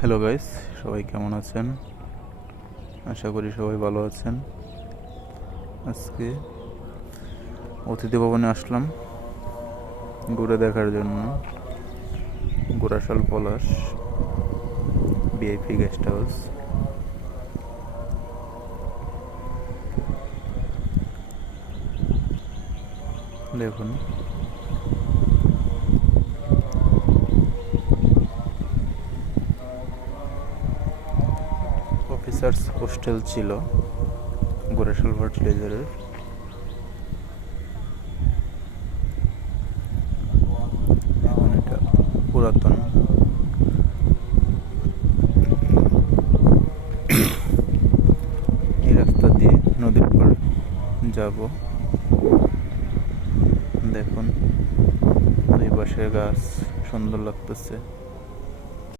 Hello guys, সবাই কেমন আছেন? আশা করি সবাই ভালো আছেন। আজকে অতিথি ভবনে আসলাম ঘুরে দেখার জন্য। গোরাশাল পলাশ ভিআইপি গেস্ট হাউস। দেখুন, অফিসার্স হোস্টেল ছিল গোরাশাল ফার্টিলাইজারের। এখন এটা পুরাতন। এই রাস্তা দিয়ে নদীর পাড় যাব। দেখুন, দুই পাশে গাছ, সুন্দর লাগতেছে।